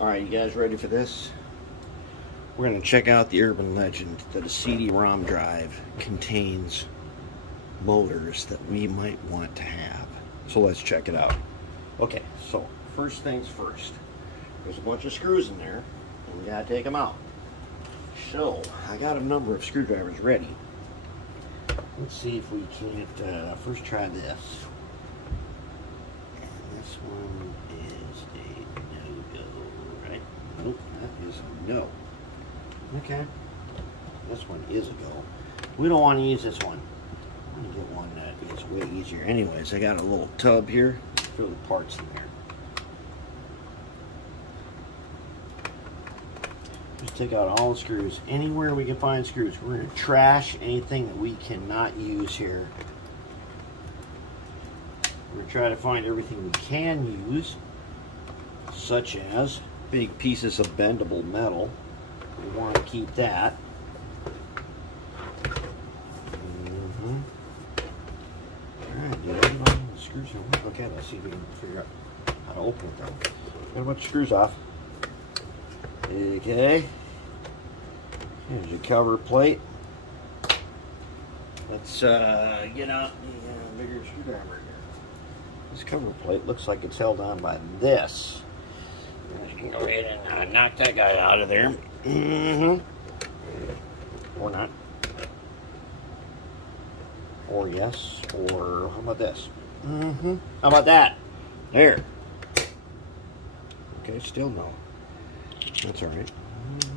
Alright, you guys ready for this? We're going to check out the urban legend that a CD-ROM drive contains motors that we might want to have. So let's check it out. Okay, so first things first. There's a bunch of screws in there, and we got to take them out. So, I got a number of screwdrivers ready. Let's see if we can't first try this. And this one is a no-go, right? Nope, that is a no. Okay, this one is a go. We don't want to use this one. I'm going to get one that is way easier. Anyways, I got a little tub here. Fill the parts in there. Just take out all the screws. Anywhere we can find screws. We're going to trash anything that we cannot use here. We're going to try to find everything we can use, such as big pieces of bendable metal. We want to keep that. Alright, did everybody know the screws are? Okay, let's see if we can figure out how to open it though. Got a bunch of screws off. Okay. Here's your cover plate. Let's get out the bigger screwdriver here. This cover plate looks like it's held on by this. You can go ahead and knock that guy out of there. Or not. Or yes. Or how about this? How about that? There. Okay, still no. That's alright.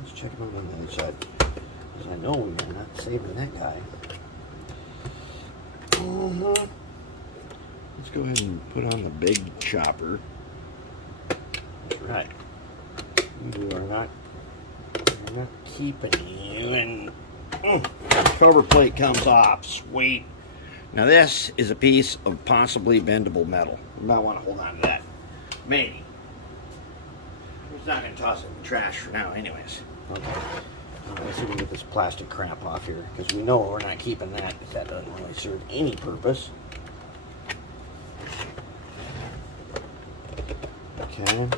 Let's check it out on the other side. Because I know we are not saving that guy. Let's go ahead and put on the big chopper. That's right. We are not keeping you, and cover plate comes off. Sweet. Now this is a piece of possibly bendable metal. You might want to hold on to that. Maybe. It's not going to toss it in the trash for now anyways. Okay. Let's see if we can get this plastic crap off here, because we know we're not keeping that, because that doesn't really serve any purpose. Okay.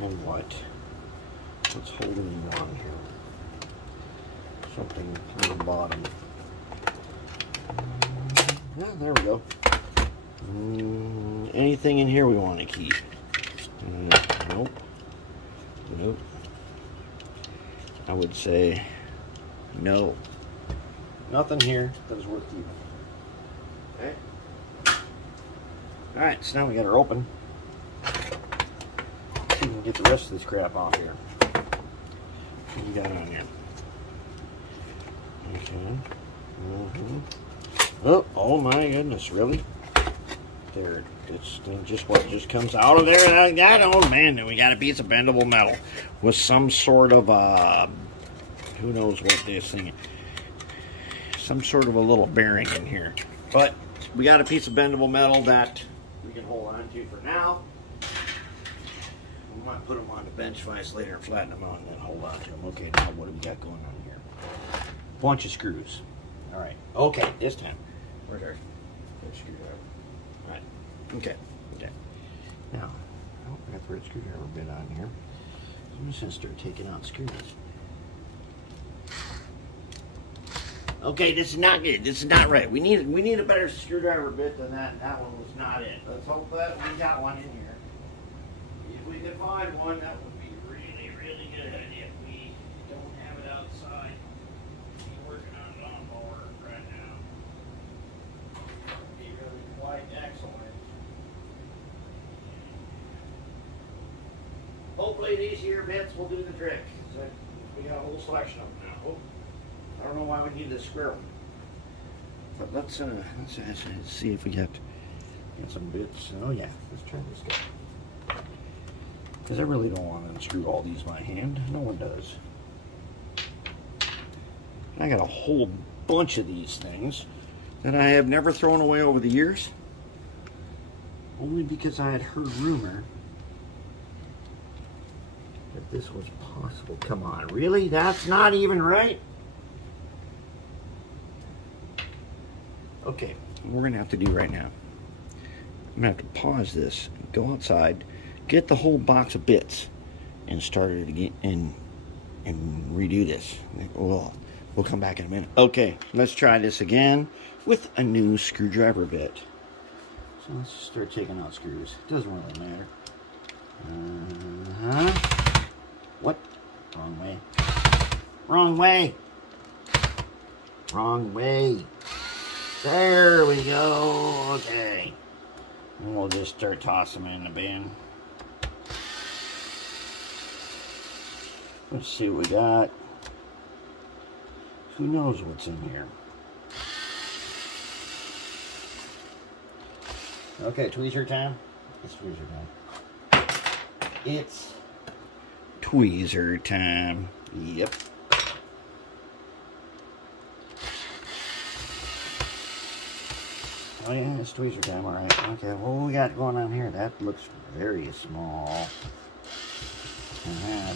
And what? What's holding you on here? Something on the bottom. Yeah, there we go. Anything in here we want to keep? Nope. Nope. I would say no. Nothing here that is worth keeping. Okay. Alright, so now we got her open. Let's see if we can get the rest of this crap off here. What we got on here? Okay. Oh my goodness, really? There, it's just what just comes out of there like that. Oh man, then we got a piece of bendable metal with some sort of who knows what this thing is. Some sort of a little bearing in here. But we got a piece of bendable metal that we can hold on to for now. We might put them on the bench vise later and flatten them out and then hold on to them. Okay, now what do we got going on here? Bunch of screws. Alright, okay, this time. Where's our screwdriver? Alright, okay. Now, I got the red screwdriver bit on here. So I'm just going to start taking out screws. Okay, this is not good. This is not right. We need a better screwdriver bit than that. That one was not it. Let's hope that we got one in here. If we can find one, that would be really, really good. If we don't have it outside, we're working on a lawnmower right now. That would be really quite excellent. Hopefully these here bits will do the trick. So we got a whole selection of them now. I don't know why we need this square one. But let's see if we get some bits. Oh yeah, let's try this guy. Because I really don't want to unscrew all these by hand. No one does. I got a whole bunch of these things that I have never thrown away over the years. Only because I had heard rumor that this was possible. Come on, really? That's not even right? Okay, what we're going to have to do right now, I'm going to have to pause this and go outside, get the whole box of bits, and start it again and redo this. We'll come back in a minute. Okay, let's try this again with a new screwdriver bit. So let's just start taking out screws. It doesn't really matter. What? Wrong way. Wrong way. Wrong way. There we go. Okay. And we'll just start tossing them in the bin. Let's see what we got. Who knows what's in here? Okay, tweezer time. It's tweezer time. It's tweezer time. Yep. Oh yeah, it's tweezer time, alright. Okay, what we got going on here? That looks very small.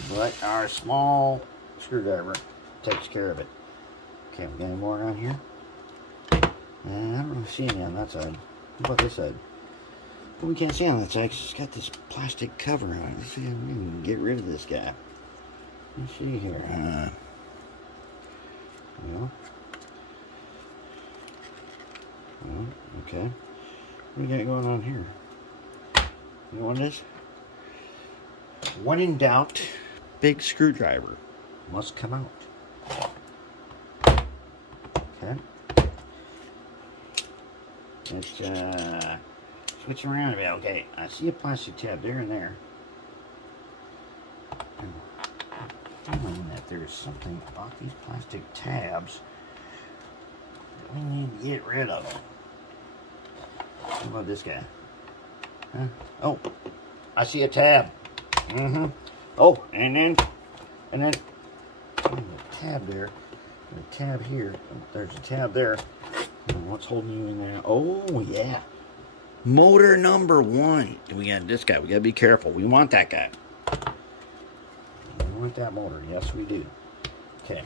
But our small screwdriver takes care of it. Okay, we got any more on here? I don't really see any on that side. What about this side? But we can't see on that side because it's got this plastic cover on it. Let's see if we can get rid of this guy. Let's see here. Well, okay. What do we got going on here? You know what it is? When in doubt, big screwdriver must come out. Okay. Let's switch around a bit. Okay, I see a plastic tab there and there. I'm feeling that there's something about these plastic tabs that we need to get rid of them. What about this guy? Huh? Oh, I see a tab. Oh, and then oh, a tab there, and a tab here. There's a tab there. And what's holding you in there? Oh yeah, motor number 1. We got this guy. We gotta be careful. We want that guy. We want that motor. Yes, we do. Okay.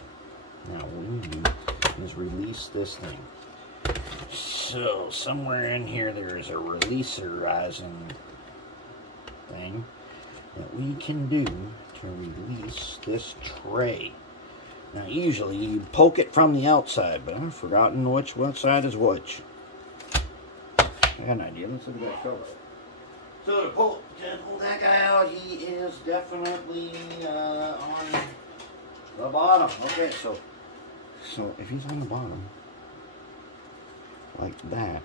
Now what we do is release this thing. So somewhere in here there is a releaserizing thing that we can do to release this tray. Now usually you poke it from the outside, but I've forgotten what side is which. I got an idea. Let's look at that cover. So to pull that guy out, he is definitely on the bottom. Okay, so if he's on the bottom, like that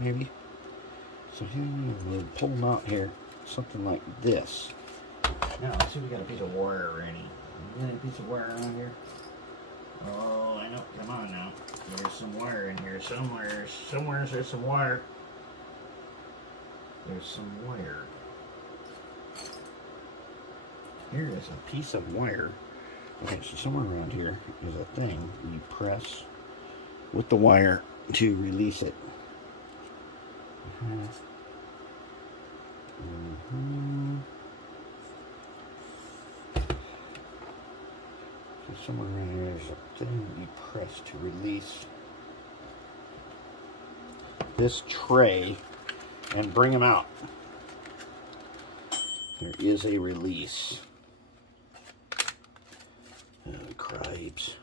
maybe. So here we'll pull them out here, something like this. Now let's see if we got a piece of wire or any. We got a piece of wire around here? Oh, I know. Come on now. There's some wire in here somewhere. Somewhere there's some wire. There's some wire. Here is a piece of wire. Okay, so somewhere around here is a thing you press with the wire to release it. So somewhere around here there's a thing you press to release this tray and bring them out. There is a release. Oh, cripes.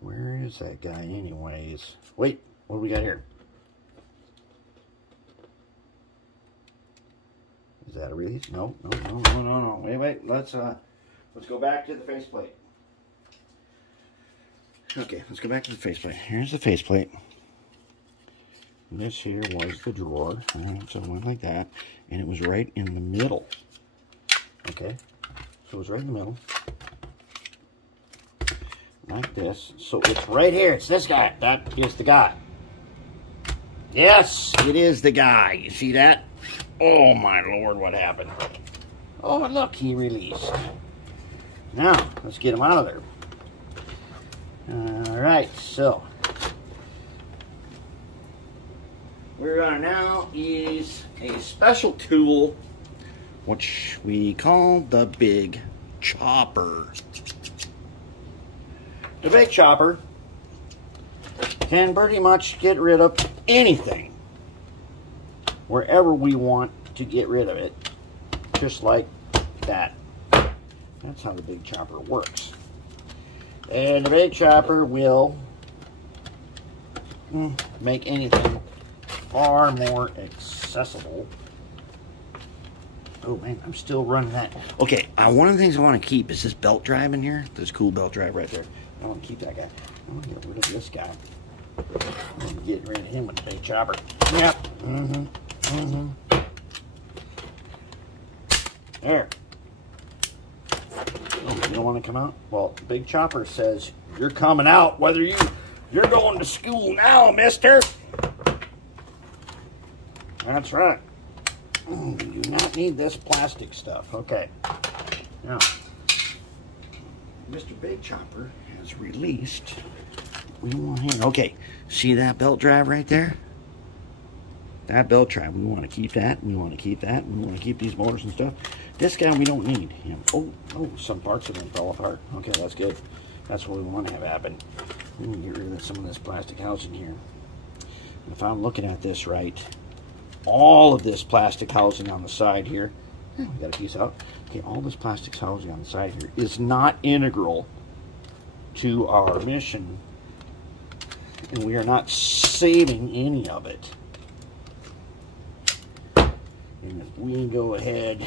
Where is that guy anyways? Wait, what do we got here? Is that a release? No. Wait. Let's go back to the faceplate. Okay, let's go back to the faceplate. Here's the faceplate. This here was the drawer. So it went like that. And it was right in the middle. Okay. So it was right in the middle. Like this. So it's right here. It's this guy. That is the guy. Yes, it is the guy. You see that? Oh my Lord, what happened? Oh, look, he released. Now, let's get him out of there. Alright, so we're gonna now use a special tool which we call the Big Chopper. The Big Chopper can pretty much get rid of anything wherever we want to get rid of it, just like that. That's how the big chopper works. And the big chopper will make anything far more accessible. Oh man, I'm still running that. Okay, one of the things I want to keep is this belt drive in here. This cool belt drive right there. I want to keep that guy. I want to get rid of this guy. I want to get rid of him with the big chopper. Yep. There. Oh, you don't want to come out? Well, the big chopper says you're coming out whether you're going to school now, mister. That's right. You do not need this plastic stuff. Okay. Now, Mr. Big Chopper has released. We want him. Okay. See that belt drive right there? That belt drive. We want to keep that. We want to keep that. We want to keep these motors and stuff. This guy, we don't need him. Oh, some parts of him fell apart. Okay, that's good. That's what we want to have happen. We can get rid of some of this plastic housing here. And if I'm looking at this right, all of this plastic housing on the side here, we got a piece out. Okay, all this plastic housing on the side here is not integral to our mission, and we are not saving any of it. And if we go ahead,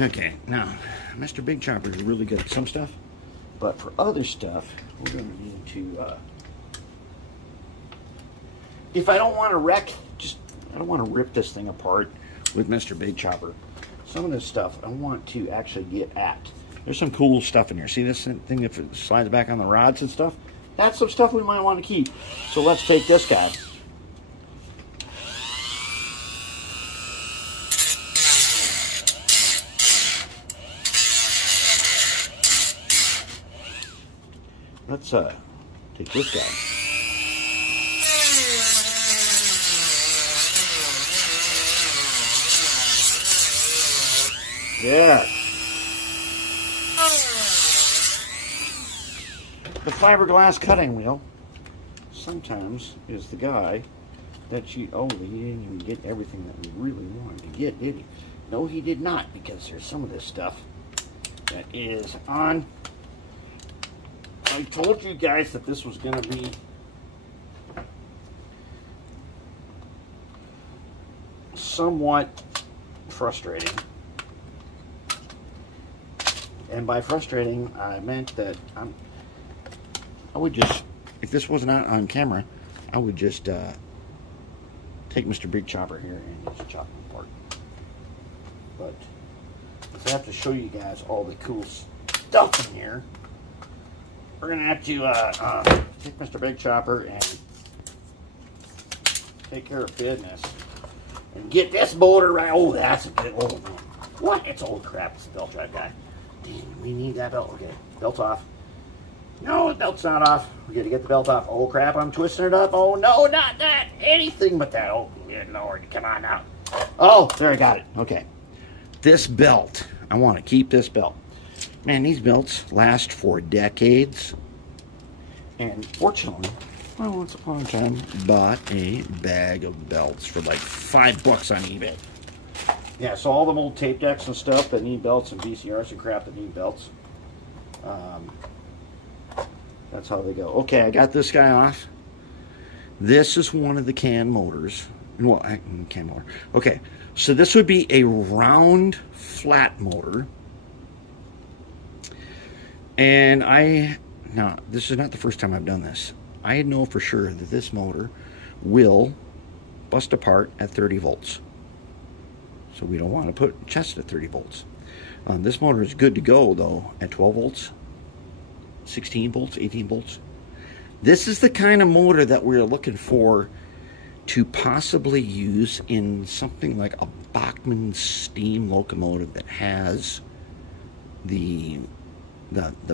okay, now Mr. Big Chopper is really good at some stuff, but for other stuff, we're going to need to. If I don't want to wreck, I don't want to rip this thing apart with Mr. Big Chopper. Some of this stuff I want to actually get at. There's some cool stuff in here. See this thing that slides back on the rods and stuff? That's some stuff we might want to keep. So let's take this guy. Let's take this guy. Yeah. The fiberglass cutting wheel sometimes is the guy that you, oh, he didn't even get everything that we really wanted to get, did he? No, he did not, because there's some of this stuff that is on. I told you guys that this was going to be somewhat frustrating. And by frustrating, I meant that I would just, if this wasn't out on camera, I would just take Mr. Big Chopper here and just chop him apart. But I have to show you guys all the cool stuff in here. We're going to have to take Mr. Big Chopper and take care of business and get this motor right. Oh, that's a good old one. What? It's old crap. It's a belt drive guy. Dang, we need that belt. Okay, belt's off. No, the belt's not off. We got to get the belt off. Oh, crap, I'm twisting it up. Oh, no, not that. Anything but that. Oh, good Lord. Come on now. Oh, there, I got it. Okay. This belt. I want to keep this belt. Man, these belts last for decades. And fortunately, I once upon a time bought a bag of belts for like $5 on eBay. Yeah, so all them old tape decks and stuff that need belts, and VCRs and crap that need belts. That's how they go. Okay, I got this guy off. This is one of the can motors. Well, can motor. Okay, so this would be a round flat motor. And now this is not the first time I've done this. I know for sure that this motor will bust apart at 30 volts. So we don't want to put chest at 30 volts. This motor is good to go though at 12 volts, 16 volts, 18 volts. This is the kind of motor that we're looking for to possibly use in something like a Bachmann steam locomotive that has the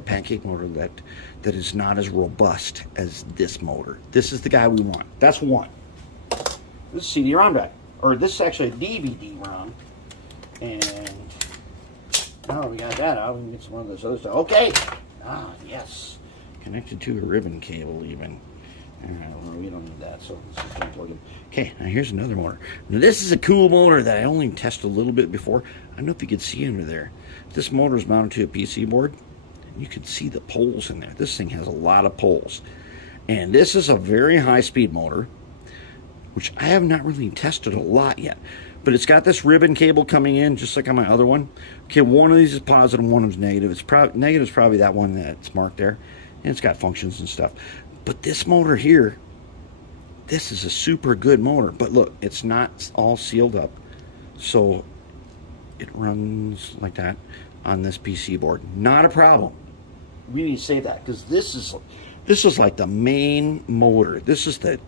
pancake motor that is not as robust as this motor. This is the guy we want. That's one. This is CD-ROM drive. Or this is actually a DVD ROM. And now we got that out, we can get some of this other stuff. Okay. Ah, yes. Connected to a ribbon cable even. We don't need that, so let's just unplug it. Okay, now here's another motor. Now this is a cool motor that I only tested a little bit before. I don't know if you could see under there. This motor is mounted to a PC board. You can see the poles in there. This thing has a lot of poles. And this is a very high-speed motor, which I have not really tested a lot yet. But it's got this ribbon cable coming in, just like on my other one. Okay, one of these is positive, one of them is negative. Negative is probably that one that's marked there. And it's got functions and stuff. But this motor here, this is a super good motor. But look, it's not all sealed up. So it runs like that on this PC board. Not a problem. We need to save that, because this is like the main motor. This is the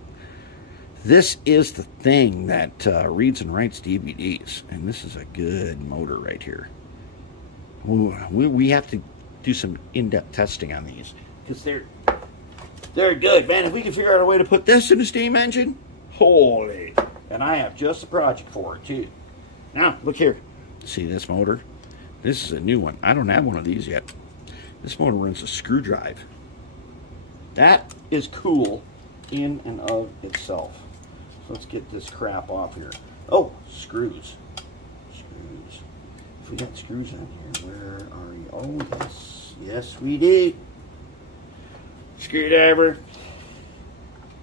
thing that reads and writes DVDs, and this is a good motor right here. We have to do some in-depth testing on these, because they're good, man. If we can figure out a way to put this in a steam engine, holy! And I have just a project for it too. Now look here, see this motor? This is a new one. I don't have one of these yet. This motor runs a screw drive. That is cool in and of itself. So let's get this crap off here. Oh, screws. Screws. If we got screws on here, where are you? Oh, yes. Yes, we do. Screwdriver.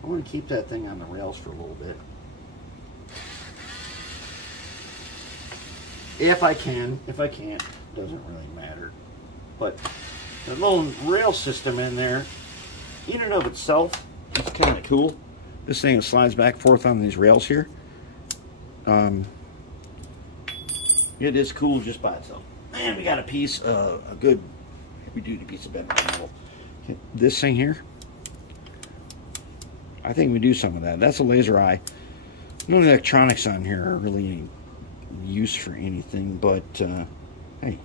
I want to keep that thing on the rails for a little bit. If I can. If I can't, doesn't really matter. But the little rail system in there, in and of itself, it's kind of cool. This thing slides back and forth on these rails here. It is cool just by itself. Man, we got a piece, a good heavy-duty piece of bendable metal. Okay, this thing here, I think we do some of that. That's a laser eye. None of the electronics on here are really any use for anything, but hey,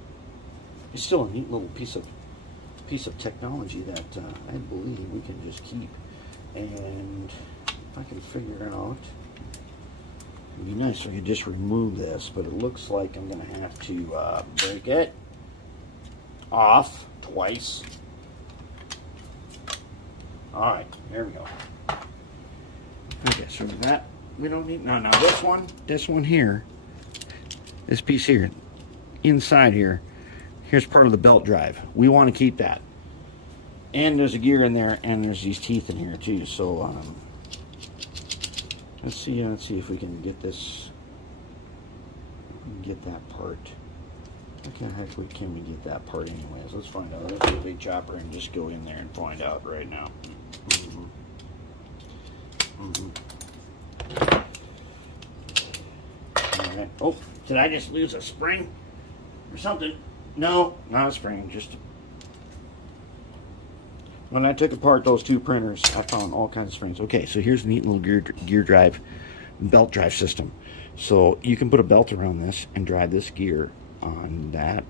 it's still a neat little piece of technology that I believe we can just keep. And if I can figure out, it'd be nice if I could just remove this, but it looks like I'm going to have to break it off twice. Alright, there we go. Okay, so that we don't need. Now this one here, this piece here, inside here, here's part of the belt drive. We want to keep that. And there's a gear in there, and there's these teeth in here too. So let's see if we can get this, get that part. How the heck can we get that part anyways? Let's find out. Let's get a big chopper and just go in there and find out right now. All right. Oh, did I just lose a spring or something? No, not a spring, just. When I took apart those two printers, I found all kinds of springs. Okay, so here's a neat little gear drive, belt drive system. So you can put a belt around this and drive this gear on that.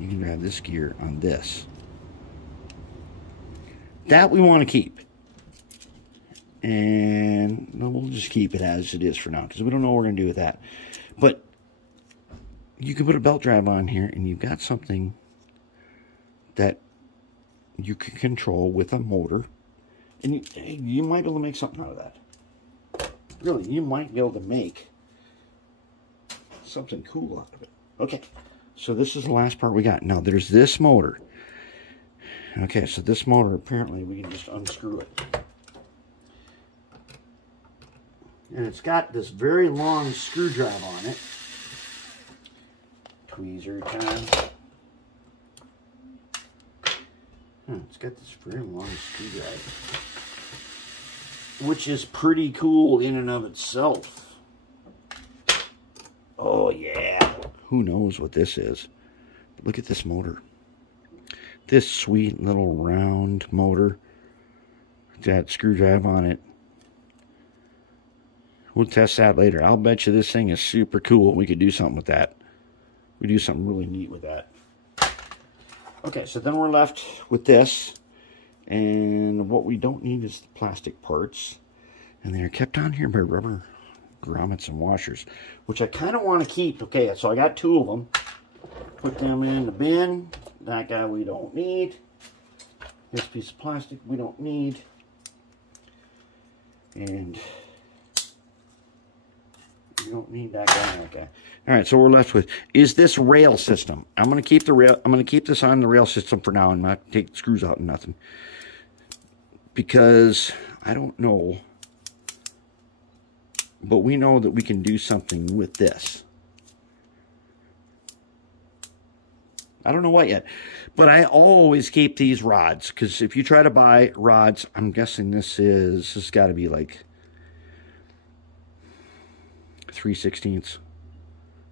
You can drive this gear on this. That we want to keep. And we'll just keep it as it is for now, because we don't know what we're going to do with that. But you can put a belt drive on here, and you've got something that you can control with a motor, and you might be able to make something out of that. Really, you might be able to make something cool out of it. Okay, so this is the last part we got. Now there's this motor. Okay, so this motor, apparently we can just unscrew it. And it's got this very long screw drive on it. Tweezer time. It's got this very long screw drive, which is pretty cool in and of itself. Oh yeah. Who knows what this is? But look at this motor. This sweet little round motor. Got screw drive on it. We'll test that later. I'll bet you this thing is super cool. We could do something with that. We do something really neat with that. Okay, so then we're left with this. And what we don't need is the plastic parts. And they're kept on here by rubber grommets and washers, which I kind of want to keep. Okay, so I got two of them. Put them in the bin. That guy we don't need. This piece of plastic we don't need. And we don't need that guy and that guy. All right, so we're left with, is this rail system? I'm going to keep the rail. I'm going to keep this on the rail system for now and not take the screws out and nothing. Because I don't know, but we know that we can do something with this. I don't know what yet, but I always keep these rods, because if you try to buy rods, I'm guessing this has got to be like 3/16.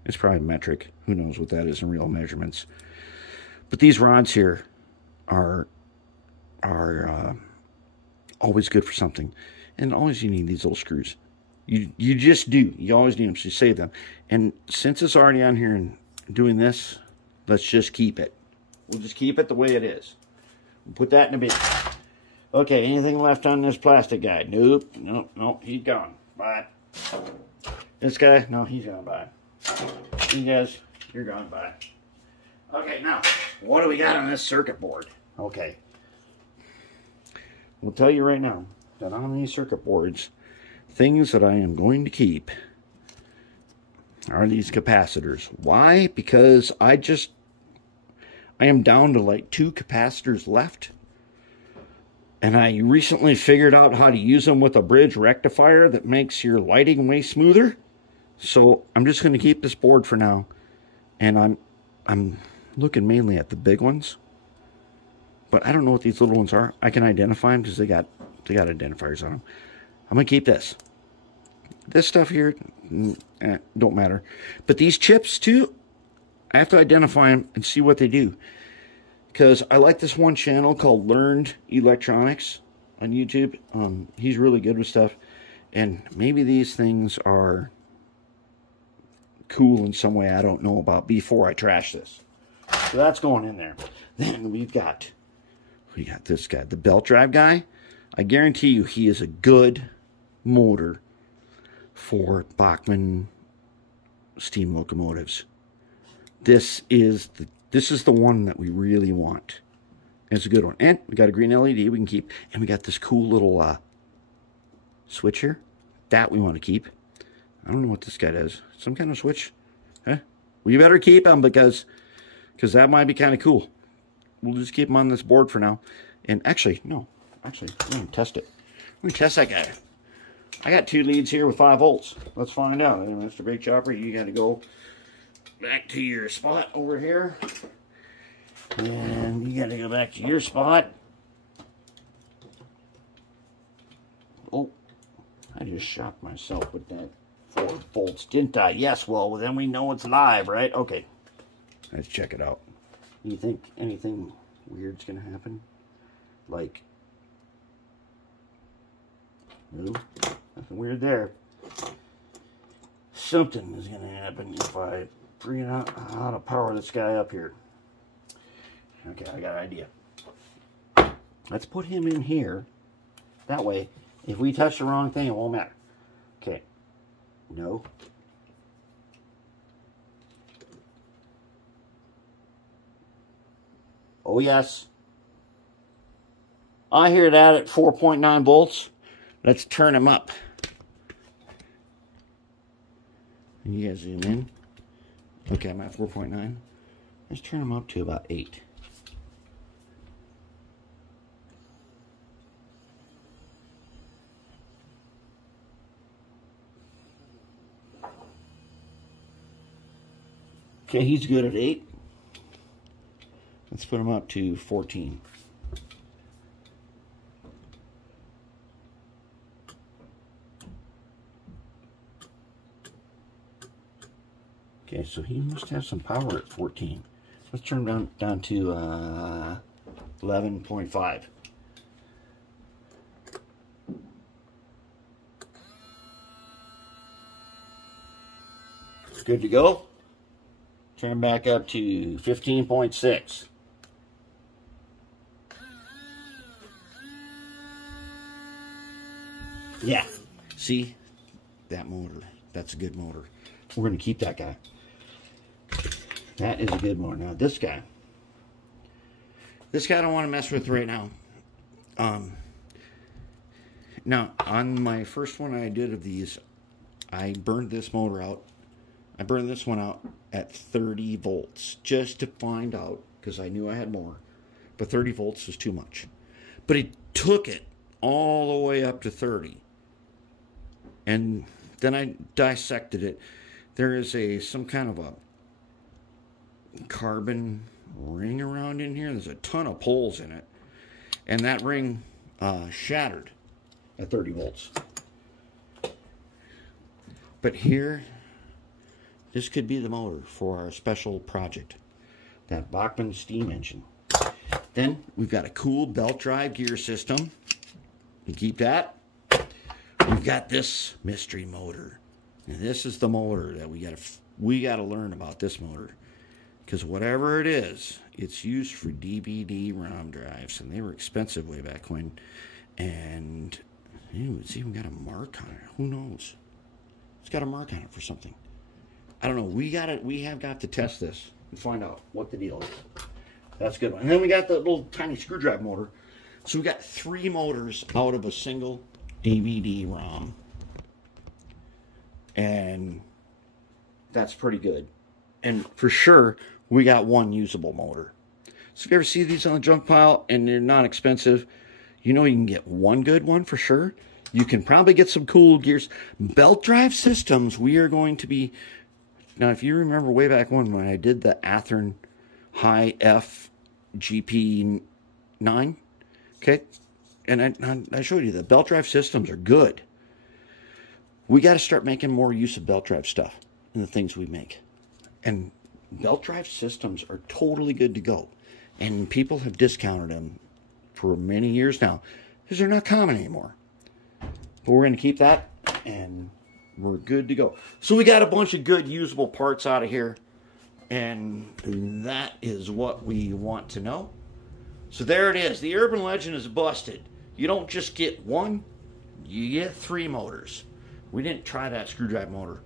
It's probably metric. Who knows what that is in real measurements? But these rods here are always good for something, and always you need these little screws. You just do. You always need them, so you save them. And since it's already on here and doing this, let's just keep it. We'll just keep it the way it is. We'll put that in a bin. Okay, anything left on this plastic guy? Nope, nope, he's gone. Bye. This guy? No, he's gone. Bye. You guys, you're gone. Bye. Okay, now, what do we got on this circuit board? Okay. We'll tell you right now that on these circuit boards, things that I am going to keep are these capacitors. Why? Because I am down to like 2 capacitors left. And I recently figured out how to use them with a bridge rectifier that makes your lighting way smoother. So I'm just going to keep this board for now. And I'm looking mainly at the big ones. But I don't know what these little ones are. I can identify them because they got identifiers on them. I'm going to keep this. This stuff here, don't matter. But these chips too, I have to identify them and see what they do. Because I like this one channel called Learned Electronics on YouTube. He's really good with stuff. And maybe these things are cool in some way I don't know about before I trash this. So that's going in there. Then we got this guy, the belt drive guy. I guarantee you he is a good motor for Bachmann steam locomotives. This is the one that we really want. It's a good one. And we got a green LED we can keep. And we got this cool little switch here. That we want to keep. I don't know what this guy does. Some kind of switch. Huh? Well, you better keep him because that might be kind of cool. We'll just keep him on this board for now. And actually, no. Actually, I'm going to test it. Let me test that guy. I got 2 leads here with 5 volts. Let's find out. Mr. Big Chopper, you got to go back to your spot over here. And you got to go back to your spot. Oh, I just shocked myself with that 4 volts, didn't I? Yes, well, then we know it's live, right? Okay, let's check it out. You think anything weird's going to happen? Like, no, nothing weird there. Something is going to happen if I figure out how to power this guy up here. Okay, I got an idea. Let's put him in here. That way, if we touch the wrong thing, it won't matter. Okay. No. Oh, yes. I hear that at 4.9 volts. Let's turn him up. You guys zoom in. Okay, I'm at 4.9. Let's turn him up to about 8. Okay, he's good at 8. Let's put him up to 14. Okay, so he must have some power at 14. Let's turn him down to 11.5. Good to go. Turn back up to 15.6. Yeah, see? That motor, that's a good motor. We're going to keep that guy. That is a good motor. Now this guy I don't want to mess with right now. Now, on my first one I did of these, I burned this motor out. I burned this one out at 30 volts just to find out, because I knew I had more. But 30 volts was too much. But it took it all the way up to 30. And then I dissected it. There is some kind of a carbon ring around in here. There's a ton of poles in it. And that ring shattered at 30 volts. But here, this could be the motor for our special project. That Bachmann steam engine. Then we've got a cool belt drive gear system. You keep that. We've got this mystery motor. And this is the motor that we gotta learn about this motor. Because whatever it is, it's used for DVD ROM drives. And they were expensive way back when. And ew, it's even got a mark on it. Who knows? It's got a mark on it for something. I don't know. We have got to test this and find out what the deal is. That's a good one. And then we got the little tiny screwdriver motor. So we got 3 motors out of a single DVD ROM. And that's pretty good. And for sure, we got 1 usable motor. So if you ever see these on the junk pile and they're not expensive, you know you can get 1 good one for sure. You can probably get some cool gears. Belt drive systems, we are going to be... Now, if you remember way back when I did the Athearn High F GP9, okay, and I showed you the belt drive systems are good. We got to start making more use of belt drive stuff in the things we make. And belt drive systems are totally good to go. And people have discounted them for many years now because they're not common anymore. But we're going to keep that, and we're good to go. So we got a bunch of good usable parts out of here, and that is what we want to know. So there it is. The urban legend is busted. You don't just get 1, you get 3 motors. We didn't try that screwdriver motor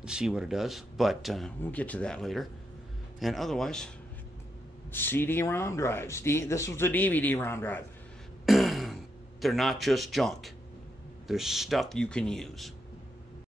and see what it does, but we'll get to that later. And otherwise, CD-ROM drives. This was the DVD ROM drive. They're not just junk. There's stuff you can use.